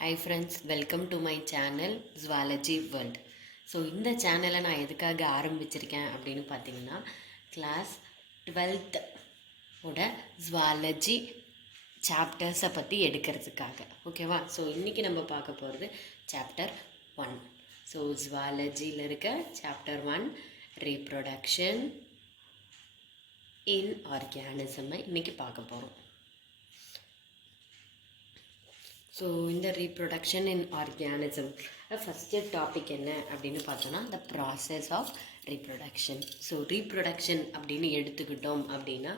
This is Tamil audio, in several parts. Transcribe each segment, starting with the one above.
Hi friends, welcome to my channel Zoology World. So இந்த சேனலை நான் எதுக்காக ஆரம்பிச்சிருக்கேன் அப்படின்னு பார்த்தீங்கன்னா கிளாஸ் 12th ஓட ஜுவாலஜி சாப்டர்ஸை பற்றி எடுக்கிறதுக்காக ஓகேவா. ஸோ இன்றைக்கி நம்ம பார்க்க போகிறது சாப்டர் 1. ஸோ ஜுவாலஜியில் இருக்க சாப்டர் 1 ரீப்ரொடக்ஷன் இன் ஆர்கானிசமை இன்றைக்கி பார்க்க போகிறோம். ஸோ இந்த reproduction in organism first topic என்ன அப்படின்னு பார்த்தோன்னா the process of reproduction. So reproduction அப்படின்னு எடுத்துக்கிட்டோம் அப்படின்னா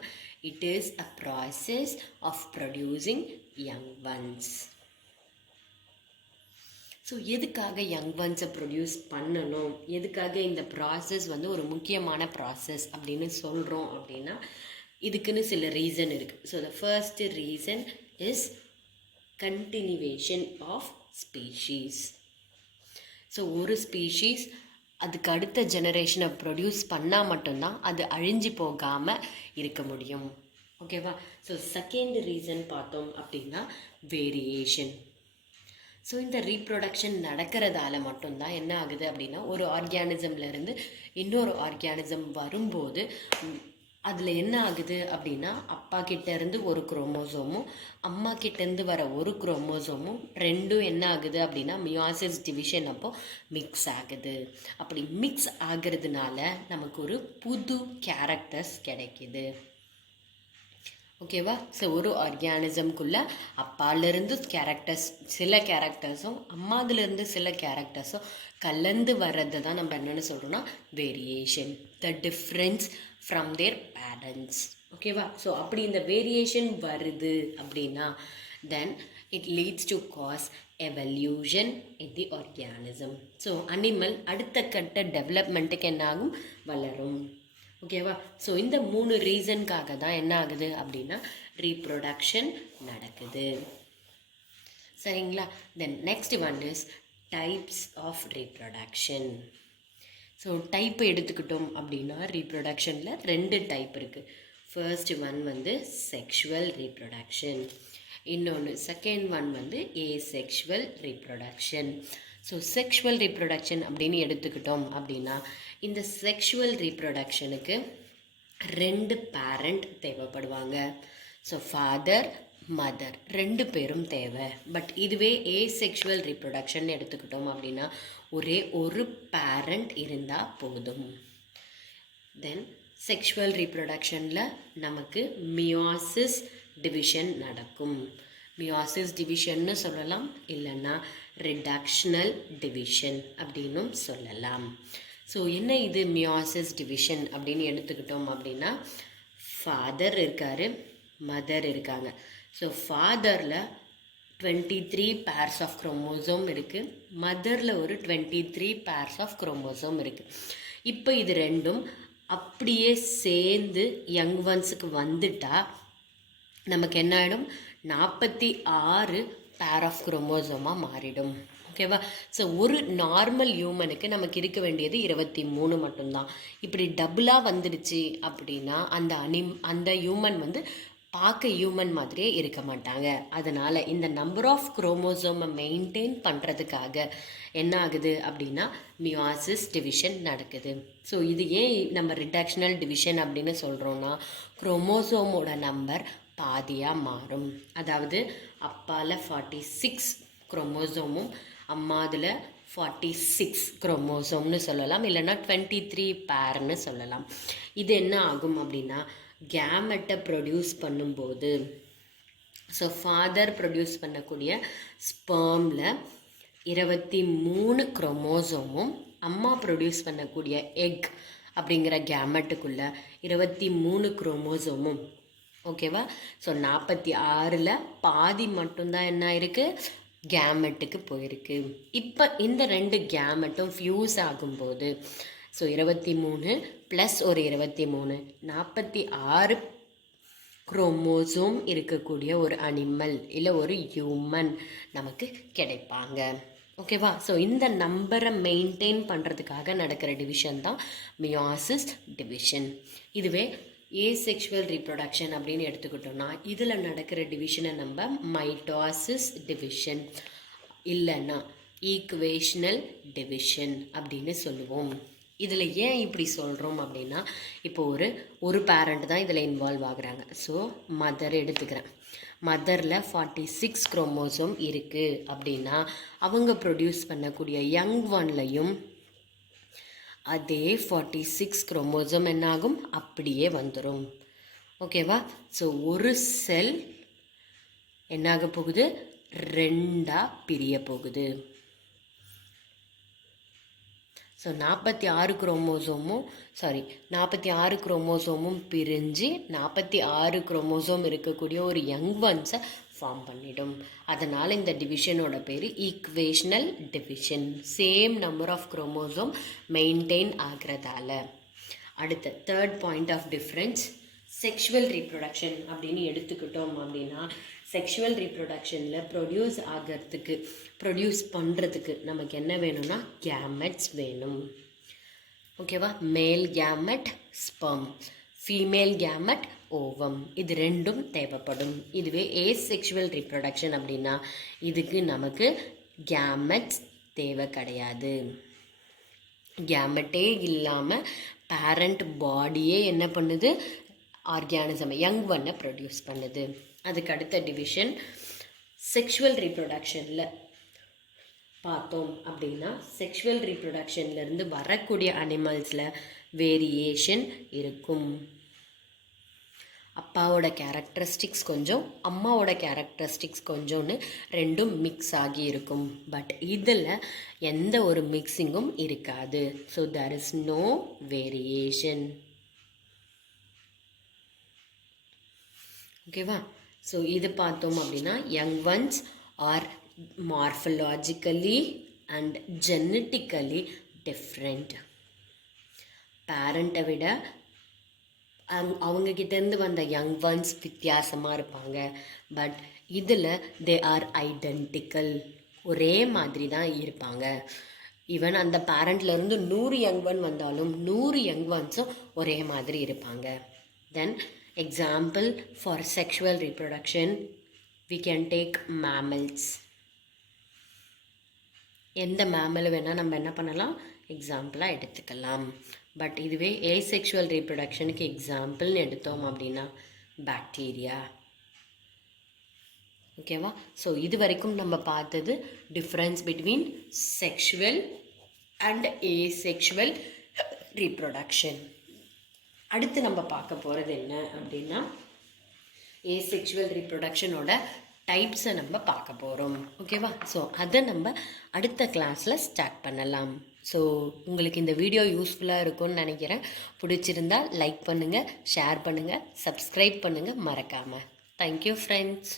it is a process of producing young ones. So எதுக்காக யங் ஒன்ஸை ப்ரொடியூஸ் பண்ணணும், எதுக்காக இந்த ப்ராசஸ் வந்து ஒரு முக்கியமான ப்ராசஸ் அப்படின்னு சொல்கிறோம் அப்படின்னா இதுக்குன்னு சில ரீசன் இருக்குது. So the first reason is continuation of species. So ஒரு ஸ்பீஷீஸ் அதுக்கு அடுத்த ஜெனரேஷனை ப்ரொடியூஸ் பண்ணால் மட்டும்தான் அது அழிஞ்சு போகாமல் இருக்க முடியும். ஓகேவா. ஸோ செகண்ட் ரீசன் பார்த்தோம் அப்படின்னா வேரியேஷன். ஸோ இந்த ரீப்ரொடக்ஷன் நடக்கிறதால மட்டும்தான் என்ன ஆகுது அப்படின்னா ஒரு ஆர்கானிசம்லேருந்து இன்னொரு ஆர்கானிசம் வரும்போது அதில் என்ன ஆகுது அப்படின்னா அப்பா கிட்டேருந்து ஒரு குரோமோசோமும் அம்மா கிட்டேருந்து வர ஒரு குரோமோசோமும் ரெண்டும் என்ன ஆகுது அப்படின்னா மியாசிஸ் டிவிஷன் அப்போ மிக்ஸ் ஆகுது. அப்படி மிக்ஸ் ஆகிறதுனால நமக்கு ஒரு புது கேரக்டர்ஸ் கிடைக்கிது. ஓகேவா. ஸோ ஒரு ஆர்கானிசம்குள்ளே அப்பாலேருந்து சில கேரக்டர்ஸும் அம்மாதுலேருந்து சில கேரக்டர்ஸும் கலந்து வர்றது தான் நம்ம என்னென்னு சொல்கிறோன்னா variation, the difference from their parents. ஓகேவா. ஸோ அப்படி இந்த வேரியேஷன் வருது அப்படின்னா then it leads to cause evolution in the organism. So animal அடுத்த கட்ட டெவலப்மெண்ட்டுக்கு என்ன ஆகும், வளரும். ஓகேவா. ஸோ இந்த 3 ரீசனுக்காக தான் என்ன ஆகுது அப்படின்னா ரீப்ரொடக்ஷன் நடக்குது. சரிங்களா. Then next one is types of reproduction. So type எடுத்துக்கிட்டோம் அப்படின்னா ரீப்ரொடக்ஷனில் 2 டைப் இருக்குது. ஃபர்ஸ்ட் ஒன் வந்து செக்ஷுவல் ரீப்ரொடக்ஷன், இன்னொன்று செகண்ட் ஒன் வந்து asexual reproduction. So sexual reproduction அப்படின்னு எடுத்துக்கிட்டோம் அப்படின்னா இந்த செக்ஷுவல் ரீப்ரொடக்ஷனுக்கு 2 பேரண்ட் தேவைப்படுவாங்க. ஸோ ஃபாதர் மதர் 2 பேரும் தேவை. பட் இதுவே ஏசெக்ஷுவல் ரீப்ரொடக்ஷன் எடுத்துக்கிட்டோம் அப்படின்னா ஒரே ஒரு பேரண்ட் இருந்தால் போதும். தென் செக்ஷுவல் ரீப்ரொடக்ஷனில் நமக்கு மியாசிஸ் டிவிஷன் நடக்கும். மியாசிஸ் டிவிஷன்னு சொல்லலாம், இல்லைன்னா ரிடக்ஷனல் டிவிஷன் அப்படின்னும் சொல்லலாம். ஸோ என்ன இது மியாசிஸ் டிவிஷன் அப்படின்னு எடுத்துக்கிட்டோம் அப்படின்னா ஃபாதர் இருக்கார், மதர் இருக்காங்க. ஸோ ஃபாதரில் 23 பேர்ஸ் ஆஃப் குரோமோசோம் இருக்குது, மதரில் ஒரு 23 பேர்ஸ் ஆஃப் குரோமோசோம் இருக்குது. இப்போ இது ரெண்டும் அப்படியே சேர்ந்து யங் ஒன்ஸுக்கு வந்துட்டால் நமக்கு என்ன ஆகிடும், 46 பேர் ஆஃப் குரோமோசோமாக மாறிடும். ஓகேவா. ஸோ ஒரு நார்மல் ஹியூமனுக்கு நமக்கு இருக்க வேண்டியது 23 மட்டும்தான். இப்படி டபுளாக வந்துடுச்சு அப்படின்னா அந்த ஹியூமன் வந்து பார்க்க ஹியூமன் மாதிரியே இருக்க மாட்டாங்க. அதனால் இந்த நம்பர் ஆஃப் குரோமோசோமை மெயின்டைன் பண்ணுறதுக்காக என்ன ஆகுது அப்படின்னா மியாசிஸ் டிவிஷன் நடக்குது. ஸோ இது ஏன் நம்ம ரிடக்ஷனல் டிவிஷன் அப்படின்னு சொல்கிறோன்னா குரோமோசோமோட நம்பர் பாதியாக மாறும். அதாவது அப்பாவில் 46 குரோமோசோமும் அம்மாதில் 46 குரோமோசோம்னு சொல்லலாம், இல்லைன்னா 23 பேர்னு சொல்லலாம். இது என்ன ஆகும் அப்படின்னா கேமெட்டை ப்ரொடியூஸ் பண்ணும்போது ஸோ ஃபாதர் ப்ரொடியூஸ் பண்ணக்கூடிய ஸ்பெர்மில் 23 குரோமோசோமும் அம்மா ப்ரொடியூஸ் பண்ணக்கூடிய எக் அப்படிங்கிற கேமெட்டுக்குள்ளே 23 குரோமோசோமும். ஓகேவா. ஸோ 46ல் பாதி மட்டும்தான் என்ன இருக்குது, கேமெட்டுக்கு போயிருக்கு. இப்போ இந்த 2 கேமெட்டும் ஃபியூஸ் ஆகும்போது ஸோ 23 ப்ளஸ் ஒரு 23 46 குரோமோசோம் இருக்கக்கூடிய ஒரு அனிமல் இல்லை ஒரு ஹியூமன் நமக்கு கிடைப்பாங்க. ஓகேவா. ஸோ இந்த நம்பரை மெயின்டைன் பண்ணுறதுக்காக நடக்கிற டிவிஷன் தான் மியாசிஸ் டிவிஷன். இதுவே ஏசெக்ஷுவல் ரீப்ரொடக்ஷன் அப்படின்னு எடுத்துக்கிட்டோம்னா இதில் நடக்கிற டிவிஷனை நம்ம மைட்டாசிஸ் டிவிஷன் இல்லைன்னா ஈக்குவேஷனல் டிவிஷன் அப்படின்னு சொல்லுவோம். இதில் ஏன் இப்படி சொல்கிறோம் அப்படின்னா, இப்போ ஒரு பேரண்ட் தான் இதில் இன்வால்வ் ஆகுறாங்க. ஸோ மதர் எடுத்துக்கிறேன். மதரில் 46 குரோமோசோம் இருக்குது அப்படின்னா அவங்க ப்ரொடியூஸ் பண்ணக்கூடிய யங் ஒன்லையும் அதே 46 குரோமோசோம் என்னாகும், அப்படியே வந்துடும். ஓகேவா? ஸோ ஒரு செல் என்னாக போகுது, 2ஆக பிரிய போகுது. ஸோ 46 குரோமோசோமும் பிரிஞ்சு 46 குரோமோசோம் இருக்கக்கூடிய ஒரு யங் ஒன்ஸை ஃபார்ம் பண்ணிடும். அதனால் இந்த டிவிஷனோட பேர் equational division. Same number of chromosome maintain ஆகிறதால. அடுத்த third point of difference sexual reproduction அப்படின்னு எடுத்துக்கிட்டோம் அப்படின்னா, செக்ஷுவல் ரீப்ரொடக்ஷனில் ப்ரொடியூஸ் பண்ணுறதுக்கு நமக்கு என்ன வேணும்னா கேமெட்ஸ் வேணும். ஓகேவா? மேல் gamete sperm, female gamete ovum, இது ரெண்டும் தேவைப்படும். இதுவே ஏசெக்ஷுவல் ரீப்ரொடக்ஷன் அப்படின்னா இதுக்கு நமக்கு கேமெட்ஸ் தேவை கிடையாது. கேமெட்டே இல்லாமல் பேரண்ட் பாடியே என்ன பண்ணுது, ஆர்கானிசம் யங் ஒன்னை ப்ரொடியூஸ் பண்ணுது. அதுக்கு அடுத்த டிவிஷன் செக்ஷுவல் ரீப்ரொடக்ஷனில் பார்த்தோம் அப்படின்னா, செக்ஷுவல் ரீப்ரொடக்ஷன்லேருந்து வரக்கூடிய அனிமல்ஸில் வேரியேஷன் இருக்கும். அப்பாவோட கேரக்டரிஸ்டிக்ஸ் கொஞ்சம், அம்மாவோட கேரக்டரிஸ்டிக்ஸ் கொஞ்சம்னு ரெண்டும் மிக்ஸ் ஆகி இருக்கும். பட் இதில் எந்த ஒரு மிக்சிங்கும் இருக்காது. So there is no variation. ஓகேவா? ஸோ இது பார்த்தோம் அப்படின்னா young ones are morphologically and genetically different. பேரண்ட்டை விட அவங்கக்கிட்டேருந்து வந்த யங் ஒன்ஸ் வித்தியாசமாக இருப்பாங்க. பட் இதில் தே ஆர் ஐடென்டிக்கல், ஒரே மாதிரி தான் இருப்பாங்க. ஈவன் அந்த பேரண்ட்லேருந்து 100 யங் ஒன் வந்தாலும் 100 யங் ஒன்ஸும் ஒரே மாதிரி இருப்பாங்க. தென் example for sexual reproduction we can take mammals. எந்த மேமல் வேணால் நம்ம என்ன பண்ணலாம், எக்ஸாம்பிளாக எடுத்துக்கலாம். பட் இதுவே ஏசெக்ஷுவல் ரீப்ரொடக்ஷனுக்கு எக்ஸாம்பிள்னு எடுத்தோம் அப்படின்னா பாக்டீரியா. ஓகேவா? ஸோ இது வரைக்கும் நம்ம பார்த்தது difference between sexual and asexual reproduction. அடுத்து நம்ம பார்க்க போகிறது என்ன அப்படின்னா, ஏசெக்ஷுவல் ரீப்ரொடக்ஷனோட டைப்ஸை நம்ம பார்க்க போகிறோம். ஓகேவா? ஸோ அதை நம்ம அடுத்த கிளாஸில் ஸ்டார்ட் பண்ணலாம். ஸோ உங்களுக்கு இந்த வீடியோ யூஸ்ஃபுல்லாக இருக்கும்னு நினைக்கிறேன். பிடிச்சிருந்தால் லைக் பண்ணுங்கள், ஷேர் பண்ணுங்கள், சப்ஸ்கிரைப் பண்ணுங்கள் மறக்காமல். Thank you friends.